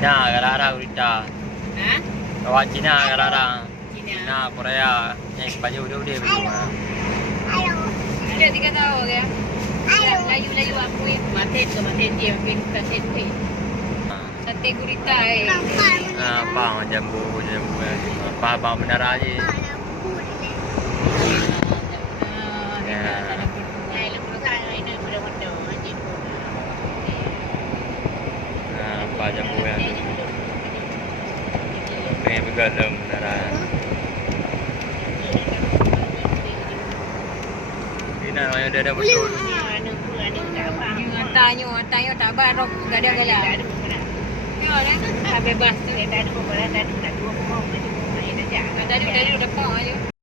Cina kadang-kadang Rita. Ha? Kawan Cina kadang-kadang. Cina. Cina, Korea. Yang baju dia berdua. Ada 3 tahun ya. Layu-layu aku yang maten ke maten dia mungkin maten ni. Sate gurita Bang jambu bang menara je. Bang jambu yang pengen pergi dalam menara. Ini namanya ada betul. Tanya tak barok, tak ada galak. Bebas tu, tak ada